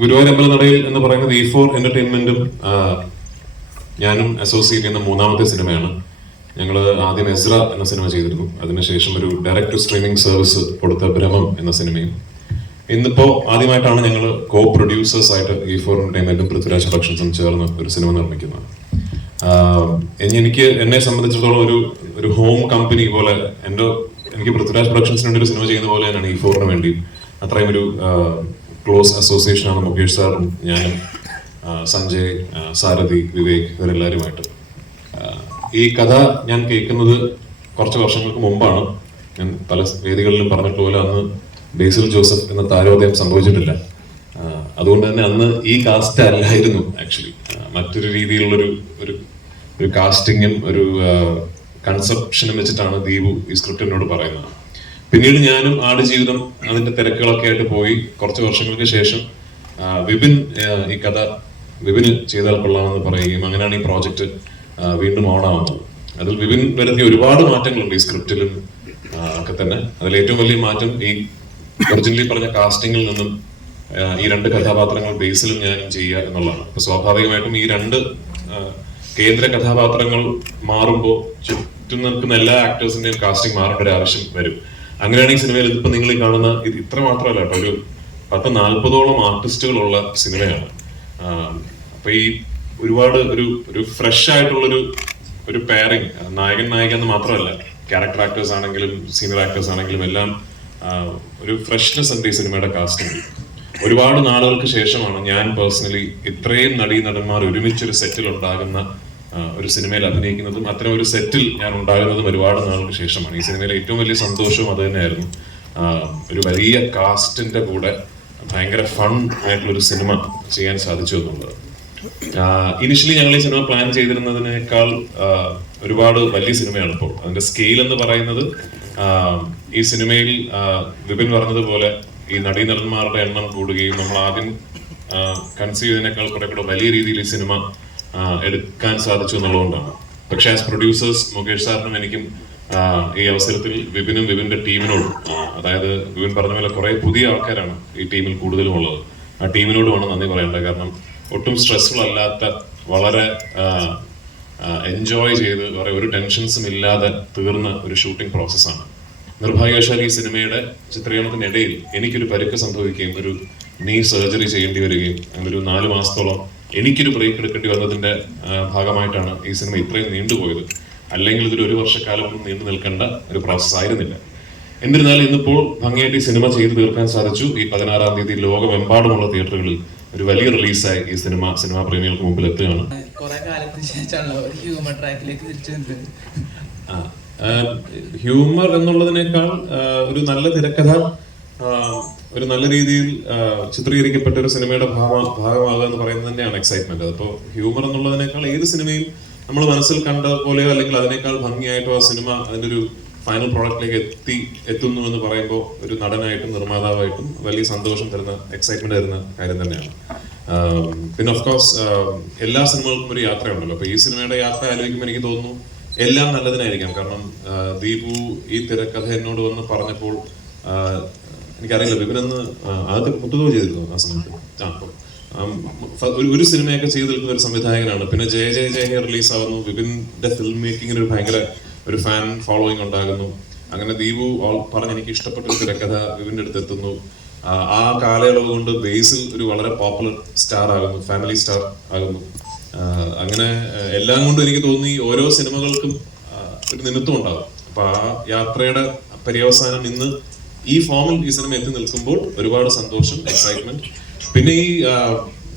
ഗുരുവായൂർ അമ്പലനടയിൽ എന്ന് പറയുന്നത് E4 എന്റർടൈൻമെന്റും ഞാനും അസോസിയേറ്റ് ചെയ്യുന്ന മൂന്നാമത്തെ സിനിമയാണ്. ഞങ്ങൾ ആദ്യം എസ്ര എന്ന സിനിമ ചെയ്തിരുന്നു. അതിനുശേഷം ഒരു ഡയറക്ട് ടു സ്ട്രീമിംഗ് സർവീസ് കൊടുത്ത ഭ്രമം എന്ന സിനിമയും. ഇന്നിപ്പോ ആദ്യമായിട്ടാണ് ഞങ്ങൾ കോ പ്രൊഡ്യൂസേഴ്സ് ആയിട്ട് E4 എന്റർടൈൻമെന്റും പൃഥ്വിരാജ് പ്രൊഡക്ഷൻസും ചേർന്ന് ഒരു സിനിമ നിർമ്മിക്കുന്നത്. എന്നെ സംബന്ധിച്ചിടത്തോളം ഒരു ഹോം കമ്പനി പോലെ എനിക്ക് പൃഥ്വിരാജ് പ്രൊഡക്ഷൻസിന് വേണ്ടി ഒരു സിനിമ ചെയ്യുന്ന പോലെ തന്നെയാണ് E4ന് വേണ്ടി. അത്രയും ഒരു ക്ലോസ് അസോസിയേഷൻ ആണ് മുകേഷ് സാറും ഞാനും, സഞ്ജയ്, സാരഥി, വിവേക്, ഇവരെല്ലാവരുമായിട്ട്. ഈ കഥ ഞാൻ കേൾക്കുന്നത് കുറച്ച് വർഷങ്ങൾക്ക് മുമ്പാണ്. ഞാൻ പല വേദികളിലും പറഞ്ഞിട്ടുപോലെ അന്ന് ബേസിൽ ജോസഫ് എന്ന താരോദയം സംഭവിച്ചിട്ടില്ല. അതുകൊണ്ട് തന്നെ അന്ന് ഈ കാസ്റ്റ് അല്ലായിരുന്നു ആക്ച്വലി. മറ്റൊരു രീതിയിലുള്ളൊരു ഒരു കാസ്റ്റിങ്ങും ഒരു കൺസെപ്ഷനും വെച്ചിട്ടാണ് ദീപു ഈ സ്ക്രിപ്റ്റ് എന്നോട് പറയുന്നത്. പിന്നീട് ഞാനും ആടുജീവിതം അതിന്റെ തിരക്കുകളൊക്കെ ആയിട്ട് പോയി. കുറച്ച് വർഷങ്ങൾക്ക് ശേഷം വിപിൻ ഈ കഥ വിപിന് ചെയ്താൽ കൊള്ളാമെന്ന് പറയുകയും അങ്ങനെയാണ് ഈ പ്രോജക്റ്റ് വീണ്ടും ഓണാവുന്നത്. അതിൽ വിപിൻ വരുത്തിയ ഒരുപാട് മാറ്റങ്ങളുണ്ട് ഈ സ്ക്രിപ്റ്റിലും ഒക്കെ തന്നെ. അതിൽ ഏറ്റവും വലിയ മാറ്റം ഈ ഒറിജിനലി പറഞ്ഞ കാസ്റ്റിംഗിൽ നിന്നും ഈ രണ്ട് കഥാപാത്രങ്ങൾ ബേസിലും ഞാനും ചെയ്യുക എന്നുള്ളതാണ്. അപ്പൊ സ്വാഭാവികമായിട്ടും ഈ രണ്ട് കേന്ദ്ര കഥാപാത്രങ്ങൾ മാറുമ്പോൾ ചുറ്റും നിൽക്കുന്ന എല്ലാ ആക്ടേഴ്സിന്റെയും കാസ്റ്റിംഗ് മാറേണ്ട ഒരു ആവശ്യം വരും. അങ്ങനെയാണ് ഈ സിനിമയിൽ ഇതിപ്പോ നിങ്ങൾ ഈ കാണുന്ന ഇത്ര മാത്രമല്ല കേട്ടോ, ഒരു 10-40ഓളം ആർട്ടിസ്റ്റുകളുള്ള സിനിമയാണ്. അപ്പൊ ഈ ഒരുപാട് ഒരു ഫ്രഷ് ആയിട്ടുള്ളൊരു പെയറിങ്, നായകൻ നായിക എന്ന് മാത്രമല്ല, ക്യാരക്ടർ ആക്ടേഴ്സ് ആണെങ്കിലും സീനിയർ ആക്ടേഴ്സ് ആണെങ്കിലും എല്ലാം ഒരു ഫ്രഷ്നെസ് ഉണ്ട് ഈ സിനിമയുടെ കാസ്റ്റിംഗിൽ. ഒരുപാട് നാളുകൾക്ക് ശേഷമാണ് ഞാൻ പേഴ്സണലി ഇത്രയും നടന്മാർ ഒരുമിച്ചൊരു സെറ്റിൽ ഉണ്ടാകുന്ന ഒരു സിനിമയിൽ അഭിനയിക്കുന്നതും അത്തരം ഒരു സെറ്റിൽ ഞാൻ ഉണ്ടാകുന്നതും ഒരുപാട് നാളുകൾക്ക് ശേഷമാണ്. ഈ സിനിമയിലെ ഏറ്റവും വലിയ സന്തോഷവും അത് തന്നെയായിരുന്നു. ഒരു വലിയ കാസ്റ്റിന്റെ കൂടെ ഭയങ്കര ഫൺ ആയിട്ടുള്ളൊരു സിനിമ ചെയ്യാൻ സാധിച്ചു എന്നുള്ളത്. ഇനിഷ്യലി ഞങ്ങൾ ഈ സിനിമ പ്ലാൻ ചെയ്തിരുന്നതിനേക്കാൾ ഒരുപാട് വലിയ സിനിമയാണ് ഇപ്പോൾ. അതിന്റെ സ്കെയിൽ എന്ന് പറയുന്നത് ഈ സിനിമയിൽ വിപിൻ പറഞ്ഞതുപോലെ ഈ നടന്മാരുടെ എണ്ണം കൂടുകയും നമ്മൾ ആദ്യം കൺസീവ് ചെയ്തതിനേക്കാൾ കുറെ കൂടെ വലിയ രീതിയിൽ ഈ സിനിമ എടുക്കാൻ സാധിച്ചു എന്നുള്ളതുകൊണ്ടാണ്. പക്ഷെ ആസ് പ്രൊഡ്യൂസേഴ്സ് മുകേഷ് സാറിനും എനിക്കും ഈ അവസരത്തിൽ വിപിനും വിപിന്റെ ടീമിനോടും, അതായത് വിപിൻ പറഞ്ഞ പോലെ കുറെ പുതിയ ആൾക്കാരാണ് ഈ ടീമിൽ കൂടുതലും ഉള്ളത്, ആ ടീമിനോടുമാണ് നന്ദി പറയേണ്ടത്. കാരണം ഒട്ടും സ്ട്രെസ്ഫുൾ അല്ലാത്ത, വളരെ എൻജോയ് ചെയ്ത് ഒരു ടെൻഷൻസും ഇല്ലാതെ തീർന്ന ഒരു ഷൂട്ടിംഗ് പ്രോസസ്സാണ്. നിർഭാഗ്യവശാൽ ഈ സിനിമയുടെ ചിത്രീകരണത്തിനിടയിൽ എനിക്കൊരു പരിക്ക് സംഭവിക്കുകയും ഒരു നീ സർജറി ചെയ്യേണ്ടി വരികയും അങ്ങനെ ഒരു 4 മാസത്തോളം എനിക്കൊരു ബ്രേക്ക് എടുക്കേണ്ടി വന്നതിന്റെ ഭാഗമായിട്ടാണ് ഈ സിനിമ ഇത്രയും നീണ്ടുപോയത്. അല്ലെങ്കിൽ ഇതൊരു 1 വർഷക്കാലം നീണ്ടു നിൽക്കേണ്ട ഒരു പ്രോസസ് ആയിരുന്നില്ല. എന്നിരുന്നാലും ഇന്നിപ്പോൾ ഭംഗിയായിട്ട് ഈ സിനിമ ചെയ്തു തീർക്കാൻ സാധിച്ചു. ഈ 16-ാം തീയതി ലോകമെമ്പാടുമുള്ള തിയേറ്ററുകളിൽ ഒരു വലിയ റിലീസായി ഈ സിനിമാ പ്രേമികൾക്ക് മുമ്പിൽ എത്തുകയാണ്. ഹ്യൂമർ എന്നുള്ളതിനേക്കാൾ ഒരു നല്ല തിരക്കഥ, ഒരു നല്ല രീതിയിൽ ചിത്രീകരിക്കപ്പെട്ട ഒരു സിനിമയുടെ ഭാഗമാകുക എന്ന് പറയുന്നത് തന്നെയാണ് എക്സൈറ്റ്മെന്റ്. അപ്പോൾ ഹ്യൂമർ എന്നുള്ളതിനേക്കാൾ ഏത് സിനിമയും നമ്മൾ മനസ്സിൽ കണ്ട പോലെയോ അല്ലെങ്കിൽ അതിനേക്കാൾ ഭംഗിയായിട്ടോ ആ സിനിമ അതിന്റെ ഒരു ഫൈനൽ പ്രോഡക്റ്റിലേക്ക് എത്തുന്നു എന്ന് പറയുമ്പോൾ ഒരു നടനായിട്ടും നിർമ്മാതാവായിട്ടും വലിയ സന്തോഷം തരുന്ന, എക്സൈറ്റ്മെന്റ് തരുന്ന കാര്യം തന്നെയാണ്. പിന്നെ ഓഫ് കോഴ്സ് എല്ലാ സിനിമകൾക്കും ഒരു യാത്രയുണ്ടല്ലോ. അപ്പൊ ഈ സിനിമയുടെ യാത്ര ആലോചിക്കുമ്പോൾ എനിക്ക് തോന്നുന്നു എല്ലാം നല്ലതിനായിരിക്കാം. കാരണം ദീപു ഈ തിരക്കഥ എന്നോട് വന്ന് പറഞ്ഞപ്പോൾ എനിക്കറിയില്ല, വിപിനെന്ന് ആദ്യം മുത്തുകോ ചെയ്തിരുന്നു ആ സമയത്ത്. ഒരു സിനിമയൊക്കെ ചെയ്ത് നിൽക്കുന്ന ഒരു സംവിധായകനാണ്. പിന്നെ ജയ ജയ ജയ റിലീസ് ആവുന്നു. വിപിന്റെ ഫിലിം മേക്കിങ്ങിന് ഒരു ഭയങ്കര ഒരു ഫാൻ ഫോളോയിങ് ഉണ്ടാകുന്നു. അങ്ങനെ ദീപു പറഞ്ഞ് എനിക്ക് ഇഷ്ടപ്പെട്ട ഒരു തിരക്കഥ വിപിന്റെ അടുത്ത് എത്തുന്നു. ആ കാലയളവ് കൊണ്ട് ബേസിൽ ഒരു വളരെ പോപ്പുലർ സ്റ്റാർ ആകുന്നു, ഫാമിലി സ്റ്റാർ ആകുന്നു. അങ്ങനെ എല്ലാം കൊണ്ടും എനിക്ക് തോന്നി ഓരോ സിനിമകൾക്കും ഒരു നിമിത്തം ഉണ്ടാകും. അപ്പൊ ആ യാത്രയുടെ പര്യവസാനം ഇന്ന് ഈ ഫോമിൽ ഈ സിനിമ എത്തി നിൽക്കുമ്പോൾ ഒരുപാട് സന്തോഷം, എക്സൈറ്റ്മെന്റ്. പിന്നെ ഈ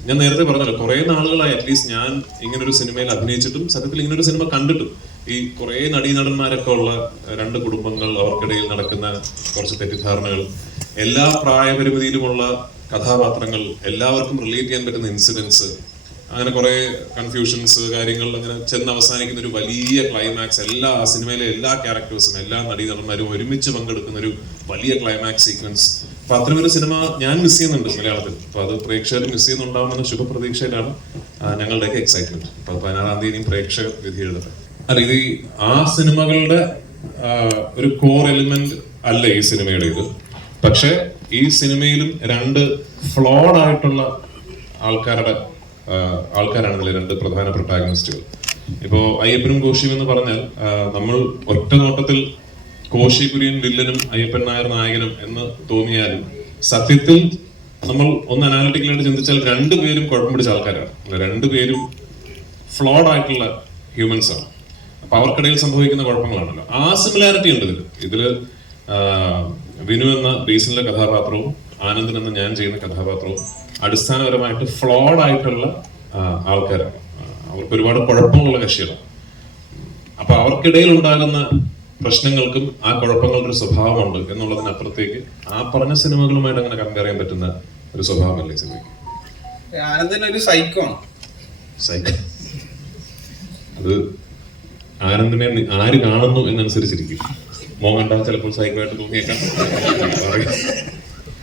ഞാൻ നേരത്തെ പറഞ്ഞല്ലോ, കുറെ നാളുകളായി അറ്റ്ലീസ്റ്റ് ഞാൻ ഇങ്ങനൊരു സിനിമയിൽ അഭിനയിച്ചിട്ടും സത്യത്തിൽ ഇങ്ങനൊരു സിനിമ കണ്ടിട്ടും ഈ കുറെ നടന്മാരൊക്കെ ഉള്ള 2 കുടുംബങ്ങൾ, അവർക്കിടയിൽ നടക്കുന്ന കുറച്ച് തെറ്റിദ്ധാരണകൾ, എല്ലാ പ്രായപരിമിതിയിലുമുള്ള കഥാപാത്രങ്ങൾ, എല്ലാവർക്കും റിലേറ്റ് ചെയ്യാൻ പറ്റുന്ന ഇൻസിഡൻസ്, അങ്ങനെ കുറെ കൺഫ്യൂഷൻസ്, കാര്യങ്ങൾ അങ്ങനെ ചെന്ന് അവസാനിക്കുന്ന ഒരു വലിയ ക്ലൈമാക്സ്, എല്ലാ സിനിമയിലെ എല്ലാ ക്യാരക്ടേഴ്സും എല്ലാ നടന്മാരും ഒരുമിച്ച് പങ്കെടുക്കുന്ന ഒരു വലിയ ക്ലൈമാക്സ് സീക്വൻസ്. അപ്പൊ അത്തരമൊരു സിനിമ ഞാൻ മിസ് ചെയ്യുന്നുണ്ട് മലയാളത്തിൽ. അപ്പൊ അത് പ്രേക്ഷകർ മിസ് ചെയ്യുന്നുണ്ടാവുമെന്ന ശുഭപ്രതീക്ഷയിലാണ് ഞങ്ങളുടെയൊക്കെ എക്സൈറ്റ്മെന്റ്. അപ്പൊ 16-ാം തീയതി പ്രേക്ഷകർ വിധി എഴുതട്ടെ. അല്ല, ഇത് ആ സിനിമകളുടെ ഒരു കോർ എലിമെന്റ് അല്ല ഈ സിനിമയുടെ ഇത്. പക്ഷെ ഈ സിനിമയിലും രണ്ട് ഫ്ലോഡ് ആയിട്ടുള്ള ആൾക്കാരാണ് ഇതിലെ രണ്ട് പ്രധാന പ്രൊട്ടാഗണിസ്റ്റുകൾ. ഇപ്പോ അയ്യപ്പനും കോശിയും എന്ന് പറഞ്ഞാൽ നമ്മൾ ഒറ്റ നോട്ടത്തിൽ കോശി കുര്യൻ വില്ലനും അയ്യപ്പൻ നായർ നായകനും എന്ന് തോന്നിയാലും സത്യത്തിൽ നമ്മൾ ഒന്ന് അനാലിറ്റിക്കലായിട്ട് ചിന്തിച്ചാൽ രണ്ടുപേരും കുഴപ്പം പിടിച്ച ആൾക്കാരാണ്. രണ്ടുപേരും ഫ്ലോഡ് ആയിട്ടുള്ള ഹ്യൂമൻസ് ആണ്. അപ്പൊ അവർക്കിടയിൽ സംഭവിക്കുന്ന കുഴപ്പങ്ങളാണല്ലോ. ആ സിമിലാരിറ്റി ഉണ്ട് ഇതില് വിനു എന്ന ബേസിലെ കഥാപാത്രവും ആനന്ദൻ എന്ന ഞാൻ ചെയ്യുന്ന കഥാപാത്രവും അടിസ്ഥാനപരമായിട്ട് ഫ്ലോഡ് ആയിട്ടുള്ള ആൾക്കാരാണ്. അവർക്ക് ഒരുപാട് കുഴപ്പങ്ങളുള്ള കക്ഷികളാണ്. അപ്പൊ അവർക്കിടയിൽ ഉണ്ടാകുന്ന പ്രശ്നങ്ങൾക്കും ആ കുഴപ്പങ്ങളുടെ ഒരു സ്വഭാവമുണ്ട് എന്നുള്ളതിനപ്പുറത്തേക്ക് ആ പറഞ്ഞ സിനിമകളുമായിട്ട് അങ്ങനെ കമ്പയർ ചെയ്യാൻ പറ്റുന്ന ഒരു സ്വഭാവമല്ലേ സിനിമയ്ക്ക്. ആനന്ദൻ ഒരു സൈക്കോ ആണ്. സൈക്കോ അത് ആനന്ദിനെ ആര് കാണുന്നു എന്നനുസരിച്ചിരിക്കും. മോഹൻലാൽ ചിലപ്പോൾ സൈക്കോ ആയിട്ട് തോന്നിയേക്കാം.